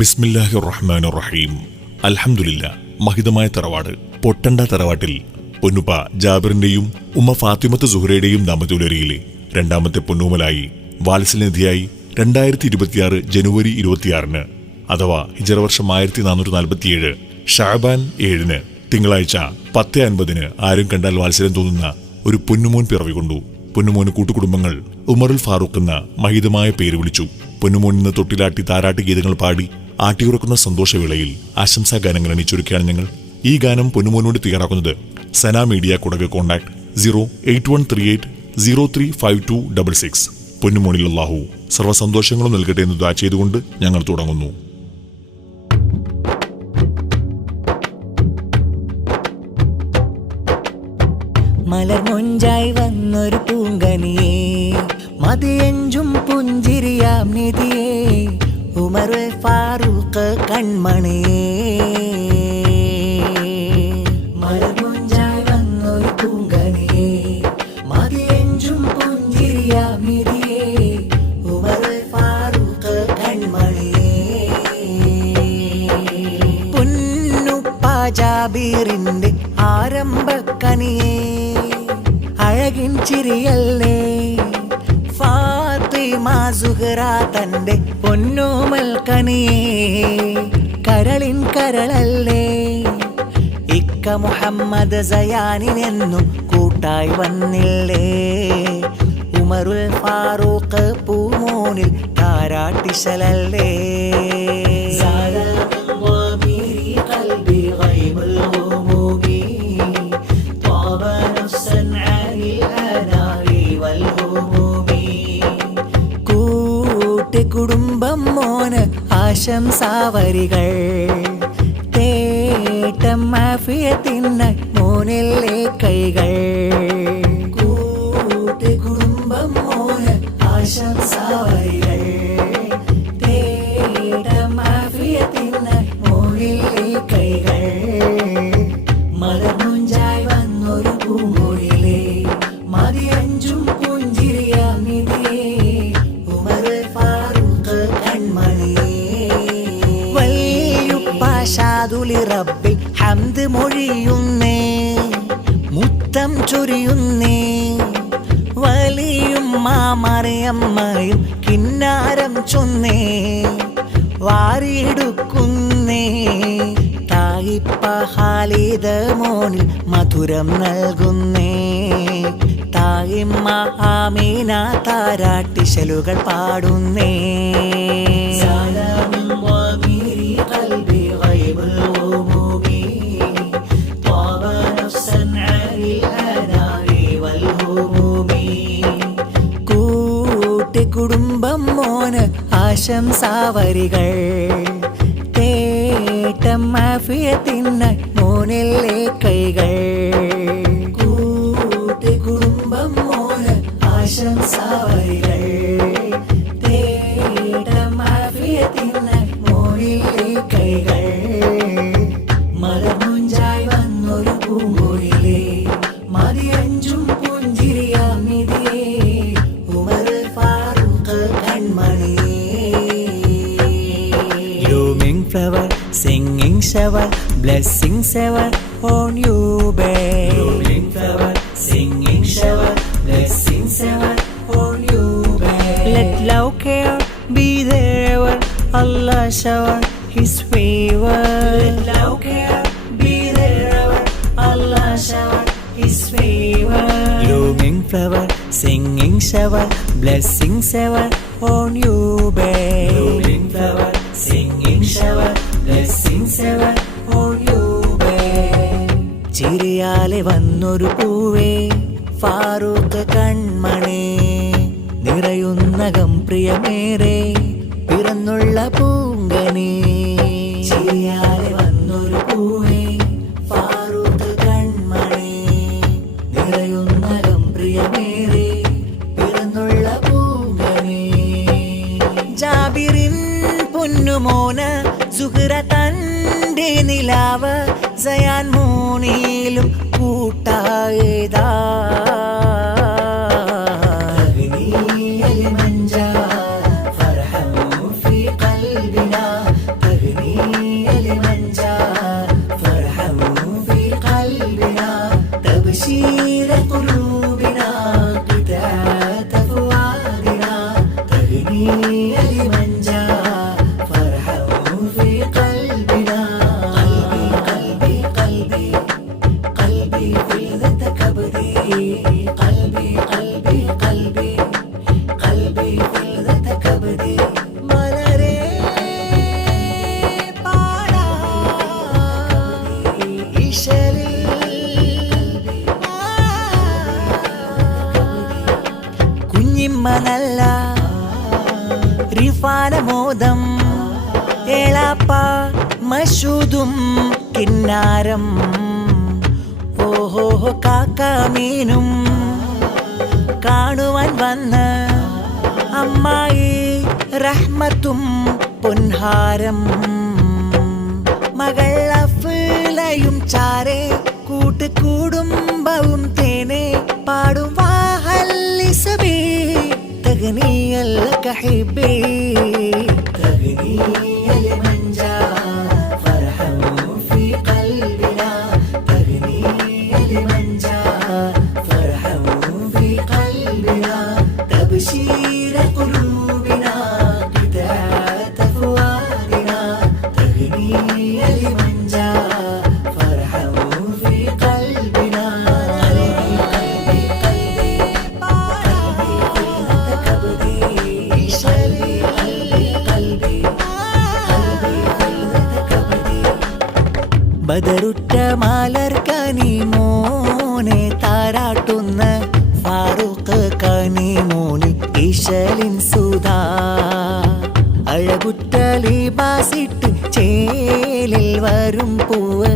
ബിസ്മില്ലാഹിർ റഹ്മാനിർ റഹീം. അൽഹംദുലില്ലാ. മഹിതമായ തറവാട് പൊട്ടണ്ട തറവാട്ടിൽ പൊന്നുപ്പ ജാബിറിന്റെയും ഉമ്മ ഫാത്തിമത്ത് സുഹറയുടെയും ദാമ്പത്യലരിയിലെ രണ്ടാമത്തെ പൊന്നൂമലായി വാത്സല്യനിധിയായി 2026 ജനുവരി 26 അഥവാ ഹിജറ വർഷം 1447 ഷഅബാൻ 7 തിങ്കളാഴ്ച 10:50 ആരും കണ്ടാൽ വാത്സല്യം തോന്നുന്ന ഒരു പൊന്നുമോൻ പിറവികൊണ്ടു. പൊന്നുമോന് കൂട്ടുകുടുംബങ്ങൾ ഉമറുൽ ഫാറൂഖ് എന്ന മഹിതമായ പേര് വിളിച്ചു. പൊന്നുമോനിന്ന് തൊട്ടിലാട്ടി താരാട്ട് ഗീതങ്ങൾ പാടി ആട്ടിയുറക്കുന്ന സന്തോഷവേളയിൽ ആശംസാ ഗാനങ്ങൾ അണിച്ചൊരുക്കുകയാണ് ഞങ്ങൾ. ഈ ഗാനം പൊന്നുമോനോട് തയ്യാറാക്കുന്നത് സന മീഡിയ കുടക്. കോൺടാക്ട് 08138035266. പൊന്നുമോനിൽ അല്ലാഹു സർവ്വസന്തോഷങ്ങളും നൽകട്ടെ എന്ന് ദുആ ചെയ്തുകൊണ്ട് ഞങ്ങൾ തുടങ്ങുന്നു. മലർമൊഞ്ചായി വന്നൊരു പൂങ്കനിയേ, മതിയഞ്ചും പുഞ്ചിരിയാം നിധിയേ, ഉമറുൽ ഫാറൂഖ് കൺമണിയേ. മലർമൊഞ്ചായി വന്നൊരു പൂങ്കനിയേ, മതിയഞ്ചും പുഞ്ചിരിയാം നിധിയേ, ഉമറുൽ ഫാറൂഖ് കൺമണിയേ. പൊന്നുപ്പ ജാബിറിന്റെ ആരംഭക്കനിയേ, അഴകിൻ ചിരിയല്ലേ ഫാത്തിമ സുഹറ തന്റെ പൊന്നോമൽ കനിയേ. കരളിൻ കരളല്ലേ ഇക്ക മുഹമ്മദ് സയാനിനെന്നും കൂട്ടായി വന്നില്ലേ. ഉമറുൽ ഫാറൂഖ് പൂമോനിൽ താരാട്ടിശലല്ലേ. കുടുംബം മോന് ആശംസാവരികൾ, തേട്ടം ആഫിയത്തിനായി മോനിലെ കൈകൾ. കുടുംബം മോന് ആശംസാവരികൾ, തേട്ടം ആഫിയത്തിനായി മോനിലെ കൈകൾ. മലർമുഞ്ചായി വന്നൊരു പൂമൊഴിയിലെ മതിയഞ്ചും പുഞ്ചിരിയാം നിധിയേ, റബ്ബിൽ ഹംദ് മൊഴിയുന്നേ, മുത്തം ചൊരിയുന്നേ. വലിയും മാമറിയമ്മയും കിന്നാരം ചൊന്നേ, വാരിയെടുക്കുന്നേ. തായിപ്പ ഖാലിദ് മോനിൽ മധുരം നൽകുന്നേ. തായിമ്മ ആമീന താരാട്ടിശലുകൾ പാടുന്നേ. കുടുംബം മോന് ആശംസാവരികൾ, തേട്ടം ആഫിയത്തിനായി മോനിലെ കൈകൾ. കുടുംബം മോന് ആശംസാവരികൾ, തേട്ടം ആഫിയത്തിനായി മോനിലെ കൈകൾ. മലർമുഞ്ചായി വന്നൊരു പൂങ്കുഴിയിലെ മതിയഞ്ചും പുഞ്ചിരിയാം നിധിയേ, ഉമറുൽ Farooq കൺമണിയേ. Blooming flower, singing shower, blessings ever on you, babe. Blooming flower, singing shower, blessings ever on you, babe. Let love care be there ever, Allah shower His favor. Let love care be there ever, Allah shower His favor. Blooming flower, singing shower, blessings ever on you, babe. Blooming flower, singing shower, blessings ever on you, babe. ചിരിയാലെ വന്നൊരു പൂവേ ഫാറൂഖ് കൺമണി, നിറയുന്നകം പ്രിയമേറെ പിറന്നുള്ള പൂങ്കനി. ചിരിയാലെ വന്നൊരു പൂവേ ഫാറൂഖ് കൺമണി, നിറയുന്നകം പ്രിയമേറെ പിറന്നുള്ള പൂങ്കനി. ജാബിറിൻ പൊന്നുമോന് സുഹറ തന്റെ നിലാവ്, cyan മോനിലും കൂട്ടായതാ. കേളാപ്പ മഷൂദും കിന്നാരം ഓഹോ കാക്കാമീനും കാണുവാൻ വന്ന അമ്മായി റഹ്മത്തും പൊൻഹാരം മകൾ അഫ്ലയും ചാരേ കൂട്ടുകുടുംബവും തേനെ പാടും വാഹല്ലിസബി തഗ്നിയൽ കഹിബി തഗ്നിയൽ മൻജാ ഫർഹം ഫീ ഖൽബിനാ തഗ്നിയൽ മൻജാ ഫർഹം ഫീ ഖൽബിനാ തബ്ശീർ ഖുലൂബിനാ ഖിതാഅത ഫുആദിനാ തഗ്നിയൽ മൻജാ ബദറുറ്റ മാലർ കനി മോനെ താരാട്ടുന്ന ഫാറൂഖ് കനി മോനിൽ ഈശലിൻ സുധാ അഴകുറ്റ ലിബാസിട്ട് ചേലിൽ വരും പൂവ്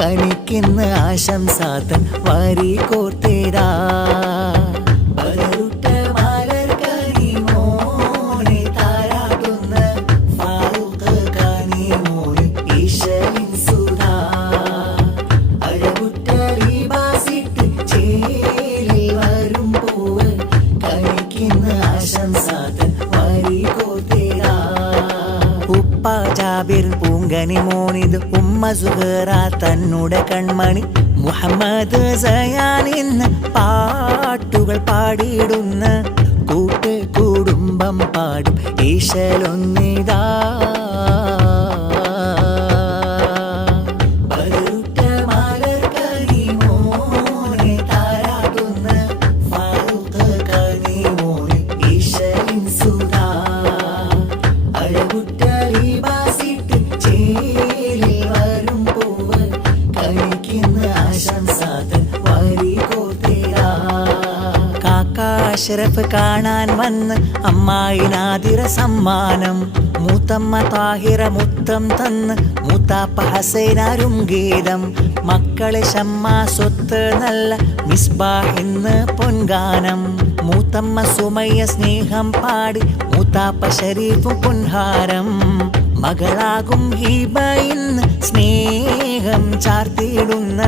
കണിക്കുന്ന ആശംസാതൻ വാരി കോർത്തേരാ ബദറുറ്റ മാലർ കനി മോനെ താരാട്ടുന്ന ഫാറൂഖ് കനി മോനിൽ ഈശലിൻ സുധാ അഴകുറ്റ ലിബാസിട്ട് ചേലിൽ വരും പൂവ് കണിക്കുന്ന ആശംസാതൻ വാരി കോർത്തേരാ ഉപ്പ ജാബിർ പൂങ്കനി മോനിത് ഉമ്മ സുഹറ തന്നുടെ കൺമണി മുഹമ്മദ് സയാൻ ഇന്ന് പാട്ടുകൾ പാടിയിടുന്ന കൂട്ട് കുടുംബം പാടും ഈശലൊന്നിതാ ബദറുറ്റ മാലർ കനി മോനെ താരാട്ടുന്ന ഫാറൂഖ് കനി മോനിൽ ഈശലിൻ സുധാ അഴകുറ്റ ലിബാസിട്ട് ചേലിൽ വരും പൂവ് കണിക്കുന്ന ആശംസാതൻ വാരി കോർത്തേരാ കാക്ക അഷ്റഫ് കാണാൻ വന്ന് അമ്മായി നാദിറ സമ്മാനം മൂത്തമ്മ താഹിറ മുത്തം തന്ന് മൂത്താപ്പ ഹസൈനാരും ഗീതം മക്കളെ ഷമ്മ സ്വത്ത് നല്ല മിസ്ബാഹിന്ന് പൊൻഗാനം മൂത്തമ്മ സുമയ്യ സ്നേഹം പാടി മൂത്താപ്പ ഷരീഫും പൊൻഹാരം മകളാകും ഹീബ ഇന്ന് സ്നേഹം ചാർത്തിയിടുന്ന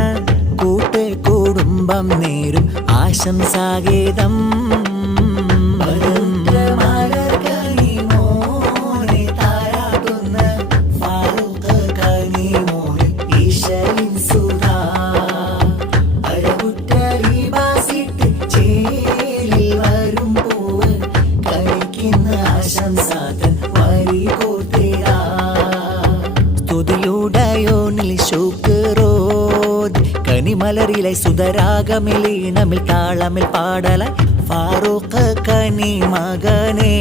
കൂട്ട് കുടുംബം നേരും ആശംസാഗീതം മാലർ കനി മോനെ താരാട്ടുന്ന ഫാറൂഖ് കനി മോനിൽ ഈശലിൻ സുധാ അഴകുറ്റ ലിബാസിട്ട് ചേലിൽ വരും പൂവ് കണിക്കുന്ന ആശംസാതൻ വാരി കോർത്തേരാ സ്തുതിയുടയോനിൽ ശുക്രോദ് കനിമലരിലെ സുധരാഗമിലീണമിൽ താളമിൽ പാടല ഫാറൂഖ് കനി മകനേ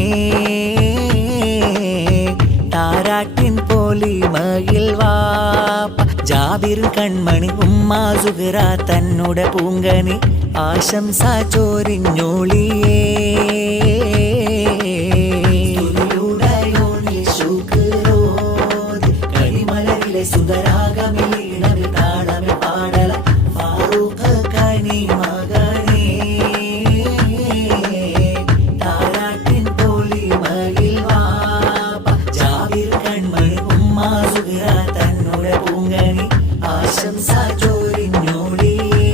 താരാട്ടിൻ പൊലിമയിൽ വാപ്പ ജാബിർ കൺമണി ഉമ്മ സുഹറ തന്നുടെ പൂങ്കനി ആശംസ ചോരിഞ്ഞോളിയേ സുധരാഗമിലീണമിൽ താളമിൽ പാടല ഫാറൂഖ് കനി മകനേ താരാട്ടിൻ പൊലിമയിൽ വാപ്പ ജാബിർ കൺമണി ഉമ്മ സുഹറ തന്നുടെ പൂങ്കനി ആശംസ ചോരിഞ്ഞോളിയേ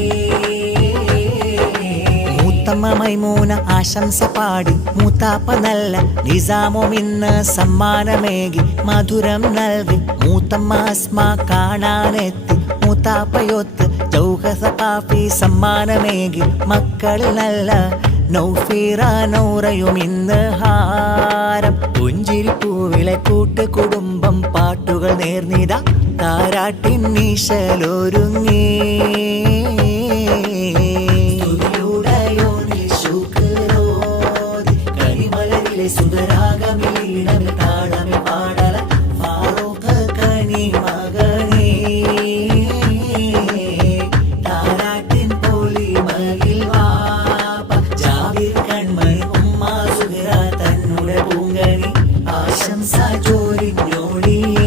മൂത്തമ്മ മൈമൂന ആശംസ പാടി മൂത്താപ്പ നല്ല നിസാമും ഇന്ന് സമ്മാനമേകി മധുരം നൽകി മൂത്തമ്മ അസ്മ കാണാനെത്തി മൂത്താപ്പയൊത്ത് ചൗഹസഖാഫി സമ്മാനമേകി മക്കളിൽ നല്ല നൗഫീറ നൗറയും ഇന്ന് ഹാരം പുഞ്ചിരിപ്പൂവിലെ കൂട്ട് കുടുംബം പാട്ടുകൾ നേർന്നിത താരാട്ടിൻ നീശലൊരുങ്ങി സുധരാഗമിലീണമിൽ താളമിൽ പാടല ഫാറൂഖ് കനി മകനേ താരാട്ടിൻ പൊലിമയിൽ വാപ്പ ജാബിർ കൺമണി ഉമ്മ സുഹറ തന്നുടെ പൂങ്കനി ആശംസ ചോരിഞ്ഞോളിയേ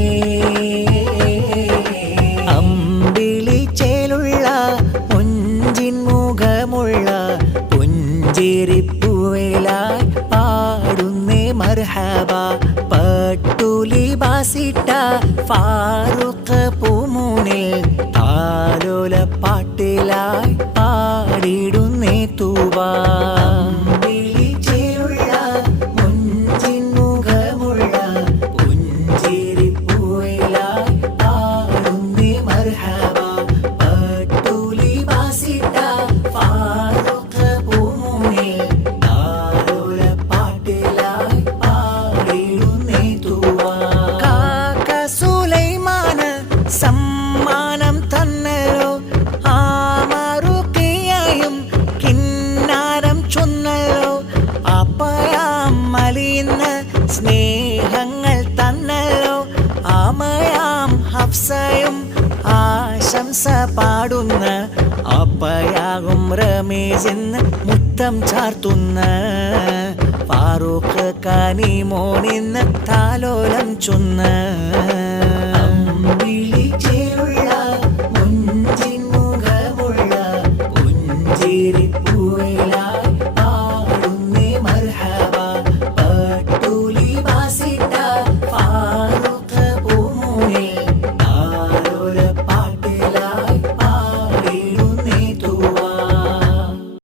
ഫാറൂഖ് പൂമൂനിൽ താലോല പാട്ടിലായി പാടിടുന്നേ തൂവാ. വിളിച്ചിലുള്ള മുഞ്ചിൻ മുഖമുള്ള പുഞ്ചിരിപ്പൂയിലായി പാടുന്നേ മർഹബ. പട്ടുലി ബാസിട്ട ഫാറൂഖ് പൂമൂനിൽ താലോല പാട്ടിലായി പാടിടുന്നേ തൂവാ. കാക്ക സുലൈമാന് സമ്മാനം തന്നല്ലോ, ആമറുക്കിയായും കിന്നാരം ചൊന്നല്ലോ. അപ്പയാം മലിന്ന് സ്നേഹങ്ങൾ തന്നല്ലോ, ആമയാം ഹഫ്സയും ആശംസ പാടുന്ന. അപ്പയാകും റമീസിന്ന് മുത്തം ചാർത്തുന്ന. ഫാറൂഖ് കനിമോനിന്ന് താലോലം ചൊന്ന.